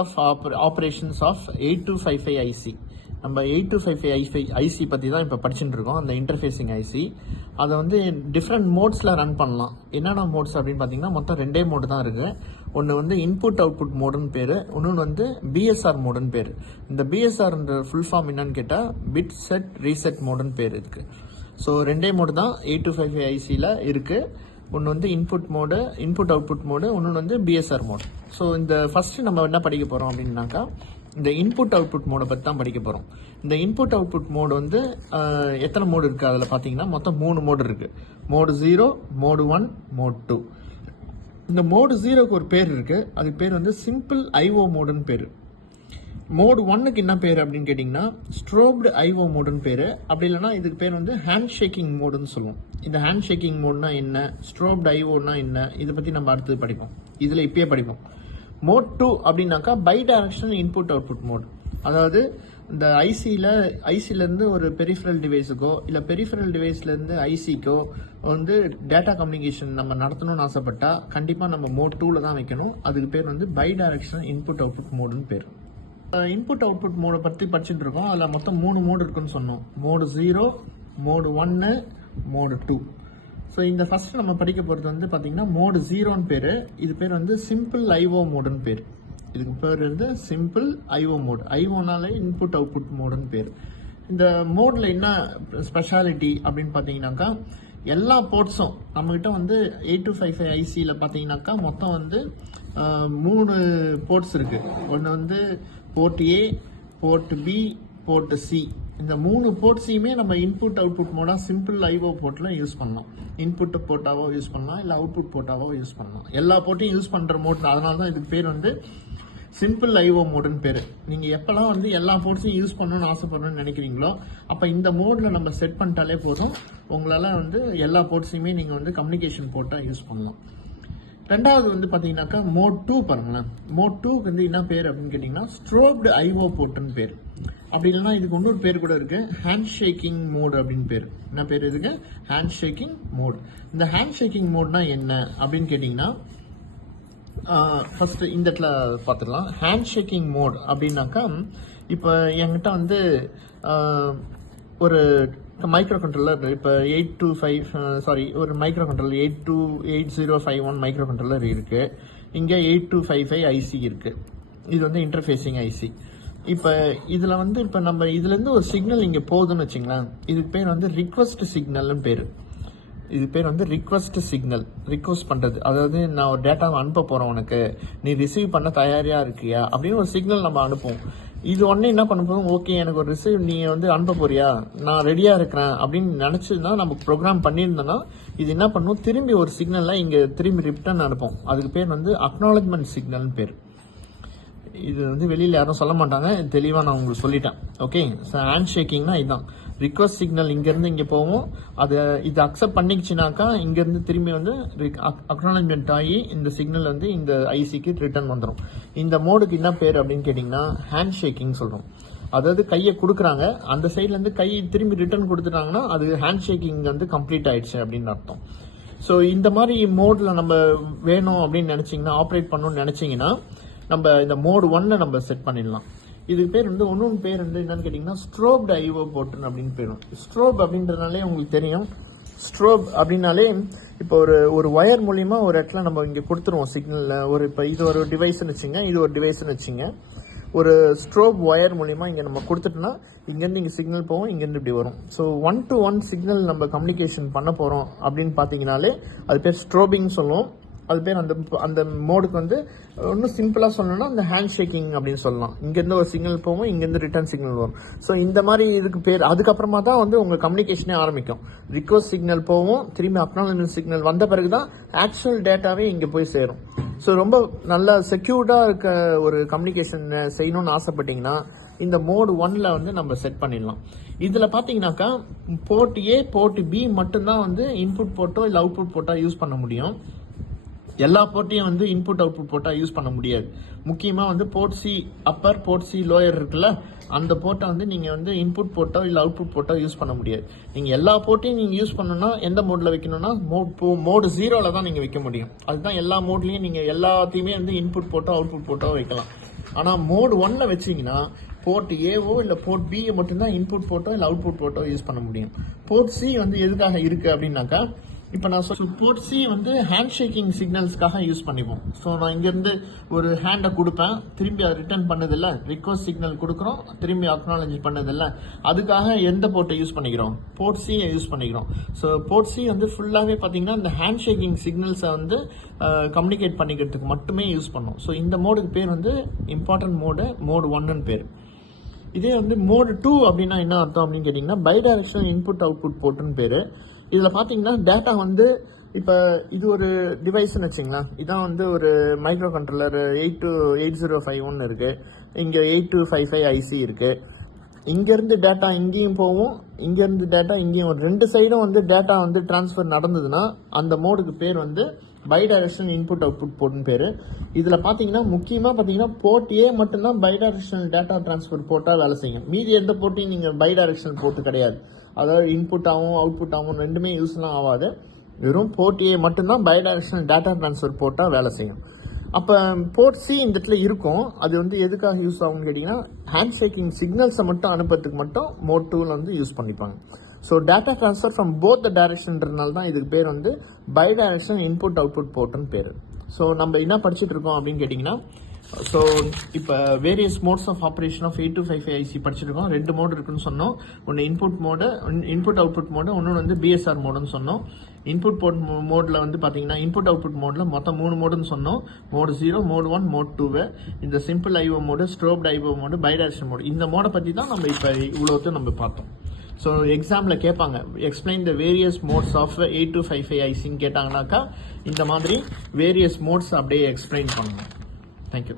of operations of 8255 IC. நம்ம 8255 IC பற்றி தான் இப்போ படிச்சுட்டு இருக்கோம். அந்த இன்டர்ஃபேஸிங் ஐசி அதை வந்து டிஃப்ரெண்ட் மோட்ஸில் ரன் பண்ணலாம். என்னென்ன மோட்ஸ் அப்படின்னு பார்த்தீங்கன்னா மொத்தம் ரெண்டே மோடு தான் இருக்குது. ஒன்று வந்து இன்புட் அவுட்புட் மோடுன்னு பேர், இன்னொன்று வந்து பிஎஸ்ஆர் மோடுன்னு பேர். இந்த பிஎஸ்ஆர்ன்ற ஃபுல் ஃபார்ம் என்னன்னு கேட்டால் பிட் செட் ரீசெட் மோடுன்னு பேர் இருக்குது. ஸோ ரெண்டே மோடு தான் 8255 ஐசியில் இருக்குது. ஒன்று வந்து இன்புட் அவுட்புட் மோடு, ஒன்று வந்து பிஎஸ்ஆர் மோடு. ஸோ இந்த ஃபஸ்ட்டு நம்ம என்ன படிக்க போகிறோம் அப்படின்னாக்கா இந்த இன்புட் அவுட்புட் மோடை பற்றி தான் படிக்க போகிறோம். இந்த இன்புட் அவுட்புட் மோடு வந்து எத்தனை மோடு இருக்குது அதில் பார்த்தீங்கன்னா மொத்தம் 3 மோடு இருக்குது. Mode 0, mode 1, mode 2. இந்த மோடு 0க்கு ஒரு பேர் இருக்குது. அதுக்கு பேர் வந்து சிம்பிள் ஐஓ மோடுன்னு பேர். மோடு 1க்கு என்ன பேர் அப்படின்னு கேட்டிங்கன்னா ஸ்ட்ரோப்டு ஐஓ மோடுன்னு பேர். அப்படி இல்லைனா இதுக்கு பேர் வந்து ஹேண்ட் ஷேக்கிங் மோடுன்னு சொல்லுவோம். இந்த ஹேண்ட் ஷேக்கிங் மோட்னா என்ன, ஸ்ட்ரோப்டு ஐஓனா என்ன, இதை பற்றி நம்ம அடுத்தது படிப்போம். இதில் இப்பயே படிப்போம். மோட் 2 அப்படின்னாக்கா bidirectional input output mode. அதாவது இந்த ஐசிலேருந்து ஒரு பெரிஃபரல் டிவைஸுக்கோ இல்லை பெரிஃபரல் டிவைஸ்லேருந்து ஐசிக்கோ வந்து டேட்டா கம்யூனிகேஷன் நம்ம நடத்தணும்னு ஆசைப்பட்டா கண்டிப்பாக நம்ம மோட் 2ல் தான் வைக்கணும். அதுக்கு பேர் வந்து பை டைரக்ஷனல் இன்புட் அவுட்புட் மோடுன்னு பேர். இன்புட் அவுட்புட் மோடை பற்றி படிச்சுட்டு இருக்கோம். அதில் மொத்தம் 3 மோடு இருக்குன்னு சொன்னோம். Mode 0, mode 1, mode 2. ஸோ இந்த ஃபர்ஸ்ட் நம்ம படிக்க போகிறது வந்து பார்த்தீங்கன்னா மோடு 0ன்னு பேர். இது பேர் வந்து சிம்பிள் ஐஓ மோடுன்னு பேர். இதுக்கு பேர் வந்து சிம்பிள் ஐஓ மோடு. ஐஓனாலே இன்புட் அவுட்புட் மோடுன்னு பேர். இந்த மோடில் என்ன ஸ்பெஷாலிட்டி அப்படின்னு பார்த்தீங்கன்னாக்கா எல்லா போர்ட்ஸும் நம்மகிட்ட வந்து 8255 ஐசியில் பார்த்தீங்கன்னாக்கா மொத்தம் வந்து 3 போர்ட்ஸ் இருக்குது. ஒன்று வந்து port A, port B, board C. இந்த 3 போர்ட்ஸையுமே நம்ம இன்புட் அவுட்புட் மோடாக சிம்பிள் ஐஓ போர்ட்டில் யூஸ் பண்ணலாம். இன்புட் போர்ட்டாவோ யூஸ் பண்ணலாம், இல்லை அவுட்புட் போர்ட்டாவோ யூஸ் பண்ணலாம். எல்லா போர்ட்டையும் யூஸ் பண்ணுற மோட். அதனால தான் இதுக்கு பேர் வந்து சிம்பிள் ஐஓ மோடுன்னு பேர். நீங்கள் எப்போல்லாம் வந்து எல்லா போர்ட்ஸையும் யூஸ் பண்ணணும்னு ஆசைப்படணும்னு நினைக்கிறீங்களோ அப்போ இந்த மோடில் நம்ம செட் பண்ணிட்டாலே போதும். உங்களால் வந்து எல்லா போர்ட்ஸையுமே நீங்கள் வந்து கம்யூனிகேஷன் போர்ட்டாக யூஸ் பண்ணலாம். ரெண்டாவது வந்து பார்த்தீங்கன்னாக்கா மோட் 2 பாருங்களேன். மோட் 2க்கு வந்து என்ன பேர் அப்படின்னு கேட்டிங்கன்னா ஸ்ட்ரோப்டு ஐஓ போர்ட்டுன்னு பேர். அப்படி இல்லைன்னா இதுக்கு இன்னொரு பேர் கூட இருக்கு, ஹேண்ட் ஷேக்கிங் மோடு அப்படின்னு பேர். என்ன பேர் இதுக்கு? Handshaking mode. இந்த ஹேண்ட் ஷேக்கிங் மோட்னா என்ன அப்படின்னு கேட்டிங்கன்னா ஃபர்ஸ்ட் இந்த இடத்துல பார்த்துக்கலாம். ஹேண்ட் ஷேக்கிங் மோட் அப்படின்னாக்கா இப்போ என்கிட்ட வந்து ஒரு மைக்ரோ கண்ட்ரோலர் இப்போ 825 ஒரு மைக்ரோ கண்ட்ரோலர் 8051 மைக்ரோ கண்ட்ரோலர் இருக்குது. இங்கே 8255 ஐசி இருக்குது. இது வந்து இன்டர்ஃபேஸிங் ஐசி. இப்போ இதில் வந்து இப்போ நம்ம இதுலேருந்து ஒரு சிக்னல் இங்கே போகுதுன்னு வச்சுங்களேன். இதுக்கு பேர் வந்து ரிக்வஸ்ட் சிக்னல்னு பேர். இது பேர் வந்து ரிக்வஸ்ட் சிக்னல். ரிக்வஸ்ட் பண்ணுறது, அதாவது நான் ஒரு டேட்டாவை அனுப்ப போகிறேன், உனக்கு நீ ரிசீவ் பண்ண தயாரியாக இருக்கியா அப்படின்னு ஒரு சிக்னல் நம்ம அனுப்புவோம். இது உடனே என்ன பண்ண போதும், ஓகே எனக்கு ஒரு ரிசீவ் நீ வந்து அனுப்ப போறியா, நான் ரெடியாக இருக்கிறேன் அப்படின்னு நினச்சதுன்னா நம்ம ப்ரோக்ராம் பண்ணியிருந்தோன்னா இது என்ன பண்ணும், திரும்பி ஒரு சிக்னல்லாம் இங்கே திரும்பி ரிட்டர்ன் அனுப்போம். அதுக்கு பேர் வந்து அக்னாலஜ்மெண்ட் சிக்னல்னு பேர். இது வந்து வெளியில் யாரும் சொல்ல மாட்டாங்க, தெளிவாக நான் உங்களுக்கு சொல்லிட்டேன். ஓகே, ஸோ ஹேண்ட் ஷேக்கிங்னா இதுதான். ரிக்வஸ்ட் சிக்னல் இங்கேருந்து இங்கே போவோம். இது அக்செப்ட் பண்ணிக்கிச்சுனாக்கா இங்கேருந்து திரும்பி வந்து அக்னாலஜ்மெண்ட் ஆகி இந்த சிக்னல் வந்து இந்த ஐசிக்கு ரிட்டர்ன் வந்துடும். இந்த மோடுக்கு என்ன பேர் அப்படின்னு கேட்டிங்கன்னா ஹேண்ட் ஷேக்கிங் சொல்கிறோம். அதாவது கையை கொடுக்குறாங்க, அந்த சைட்லேருந்து கை திரும்பி ரிட்டர்ன் கொடுத்துட்டாங்கன்னா அது ஹேண்ட் ஷேக்கிங் வந்து கம்ப்ளீட் ஆயிடுச்சு அப்படின்னு அர்த்தம். ஸோ இந்த மாதிரி மோடில் நம்ம வேணும் அப்படின்னு நினச்சிங்கன்னா, ஆப்ரேட் பண்ணணும்னு நினச்சிங்கன்னா நம்ம இந்த மோடு 1 நம்ம செட் பண்ணிடலாம். இதுக்கு பேர் வந்து இன்னொன்று பேர் வந்து என்னன்னு கேட்டிங்கன்னா ஸ்ட்ரோப்டு ஐஓ போர்ட் அப்படின்னு பேரும். ஸ்ட்ரோப் அப்படின்றதுனாலே உங்களுக்கு தெரியும். ஸ்ட்ரோப் அப்படின்னாலே இப்போ ஒரு ஒயர் மூலிமா ஒரு இடத்துல நம்ம இங்கே கொடுத்துருவோம் சிக்னலில். இப்போ இது ஒரு டிவைஸ்ன்னு வச்சுங்க, இது ஒரு டிவைஸ்ன்னு வச்சுங்க. ஒரு ஸ்ட்ரோப் ஒயர் மூலிமா இங்கே நம்ம கொடுத்துட்டோம்னா இங்கேருந்து இங்கே சிக்னல் போகும், இங்கேருந்து இப்படி வரும். ஸோ 1-to-1 சிக்னல் நம்ம கம்யூனிகேஷன் பண்ண போகிறோம் அப்படின்னு பார்த்தீங்கனாலே அது பேர் ஸ்ட்ரோபிங் சொல்லுவோம். அது பேர் அந்த மோடுக்கு வந்து இன்னும் சிம்பிளாக சொல்லணும்னா அந்த ஹேண்ட் ஷேக்கிங் அப்படின்னு சொல்லலாம். இங்கேருந்து ஒரு சிக்னல் போகும், இங்கேருந்து ரிட்டர்ன் சிக்னல் வரும். ஸோ இந்த மாதிரி இதுக்கு பேர். அதுக்கப்புறமா தான் வந்து உங்கள் கம்யூனிகேஷனே ஆரம்பிக்கும். ரிக்வஸ்ட் சிக்னல் போகும், திரும்பி அக்னாலஜ்மெண்ட் சிக்னல் வந்த பிறகு தான் ஆக்சுவல் டேட்டாவே இங்கே போய் சேரும். ஸோ ரொம்ப நல்லா செக்யூர்டாக இருக்க ஒரு கம்யூனிகேஷன் செய்யணும்னு ஆசைப்பட்டீங்கன்னா இந்த மோடு 1ல் வந்து நம்ம செட் பண்ணிடலாம். இதில் பார்த்தீங்கன்னாக்கா போர்ட் ஏ, போர்ட் பி மட்டும்தான் வந்து இன்புட் போர்ட்டோ இல்லை அவுட்புட் போர்ட்டோ யூஸ் பண்ண முடியும். எல்லா போர்ட்டையும் வந்து இன்புட் அவுட்புட் போர்ட்டாக யூஸ் பண்ண முடியாது. முக்கியமாக வந்து port C upper, port C lower இருக்குல்ல, அந்த போர்ட்டை வந்து நீங்கள் வந்து இன்புட் போர்ட்டோ இல்லை அவுட்புட் போர்ட்டோ யூஸ் பண்ண முடியாது. நீங்கள் எல்லா போர்ட்டையும் நீங்கள் யூஸ் பண்ணணும்னா எந்த மோடில் வைக்கணும்னா மோடு 0ல் தான் நீங்கள் வைக்க முடியும். அதுதான் எல்லா மோட்லேயும் நீங்கள் எல்லாத்தையுமே வந்து இன்புட் போர்ட்டோ அவுட்புட் போர்ட்டோ வைக்கலாம். ஆனால் மோட் 1ல் வச்சிங்கன்னா போர்ட் ஏவோ இல்லை போர்ட் பியை மட்டும்தான் இன்புட் போர்ட்டோ இல்லை அவுட்புட் போர்ட்டோ யூஸ் பண்ண முடியும். போர்ட் சி வந்து எதுக்காக இருக்குது அப்படின்னாக்கா, இப்போ நான் போர்ட் சி வந்து ஹேண்ட் ஷேக்கிங் சிக்னல்ஸ்க்காக யூஸ் பண்ணிப்போம். ஸோ நான் இங்கேருந்து ஒரு ஹேண்டை கொடுப்பேன், திரும்பி அதை ரிட்டர்ன் பண்ணதில்லை, ரிக்வஸ்ட் சிக்னல் கொடுக்குறோம், திரும்பி அக்னாலஜ் பண்ணதில்லை, அதுக்காக எந்த போர்ட்டை யூஸ் பண்ணிக்கிறோம்? போர்ட் சியை யூஸ் பண்ணிக்கிறோம். ஸோ போர்ட் சி வந்து ஃபுல்லாகவே பார்த்தீங்கன்னா இந்த ஹேண்ட் ஷேக்கிங் சிக்னல்ஸை வந்து கம்யூனிகேட் பண்ணிக்கிறதுக்கு மட்டுமே யூஸ் பண்ணோம். ஸோ இந்த மோடுக்கு பேர் வந்து இம்பார்ட்டன்ட் மோடு 1ன்னு பேர். இதே வந்து மோடு 2 அப்படின்னா என்ன அர்த்தம் அப்படின்னு கேட்டிங்கன்னா, பை டைரக்ஷனல் இன்புட் அவுட்புட் போர்ட்டுன்னு பேர். இதில் பார்த்தீங்கன்னா டேட்டா வந்து இப்போ இது ஒரு டிவைஸ்ன்னு வச்சுங்களேன், இதான் வந்து ஒரு மைக்ரோ கண்ட்ரோலர் 8051 இருக்குது, இங்கே 8255 ஐசி இருக்குது. இங்கேருந்து டேட்டா இங்கேயும் போகும், இங்கேருந்து டேட்டா இங்கேயும் ஒரு 2 சைடும் வந்து டேட்டா வந்து டிரான்ஸ்ஃபர் நடந்ததுன்னா அந்த மோடுக்கு பேர் வந்து பை டைரக்ஷனல் இன்புட் அவுட்புட் போர்ட்னு பேர். இதில் பார்த்தீங்கன்னா முக்கியமாக பார்த்தீங்கன்னா போர்ட் ஏ மட்டும்தான் பை டைரக்ஷனல் டேட்டா டிரான்ஸ்ஃபர் போர்ட்டாக வேலை செய்யும். மீதி எந்த போர்ட்டையும் நீங்கள் பை டைரக்ஷனல் போர்ட்டு கிடையாது. அதாவது இன்புட் ஆகும் அவுட்புட் ஆகும் ரெண்டுமே யூஸ்லாம் ஆகாது. வெறும் போர்ட் ஏ மட்டும்தான் பை டைரக்ஷனல் டேட்டா டிரான்ஸ்ஃபர் போர்ட்டாக வேலை செய்யும். அப்போ போர்ட் சி இந்த இடத்துல இருக்கும். அது வந்து எதுக்காக யூஸ் ஆகும்னு கேட்டிங்கன்னா, ஹேண்ட் ஷேக்கிங் சிக்னல்ஸை மட்டும் அனுப்புறதுக்கு மட்டும் மோட் 2ல் வந்து யூஸ் பண்ணிப்பாங்க. So data transfer from both the டைரக்ஷன்றதுனால தான் இதுக்கு பேர் வந்து பை டைரக்ஷனல் இன்புட் அவுட்புட் போர்ட்டுன்னு பேர். ஸோ நம்ம என்ன படிச்சுட்டு இருக்கோம் அப்படின்னு கேட்டிங்கன்னா, ஸோ இப்போ various modes of operation of 8255 IC படிச்சிருக்கோம். 2 மோடு இருக்குன்னு சொன்னோம். ஒன்று இன்புட் அவுட்புட் மோடு, ஒன்று வந்து பிஎஸ்ஆர் மோடுன்னு சொன்னோம். இன்புட் மோடில் வந்து பார்த்தீங்கன்னா இன்புட் அவுட்புட் மோடில் மொத்தம் 3 மோடுன்னு சொன்னோம். Mode 0, mode 1, mode 2. இந்த simple IO mode, strobed IO mode, bidirection mode, இந்த மோடை பற்றி தான் நம்ம இப்போ இவ்வளோத்தையும் நம்ம பார்த்தோம். ஸோ எக்ஸாமில் கேட்பாங்க, explain the various modes of 8255 ஐசின்னு கேட்டாங்கனாக்கா இந்த மாதிரி வேரியஸ் மோட்ஸ் அப்படியே எக்ஸ்பிளைன் பண்ணணும். தேங்க்யூ.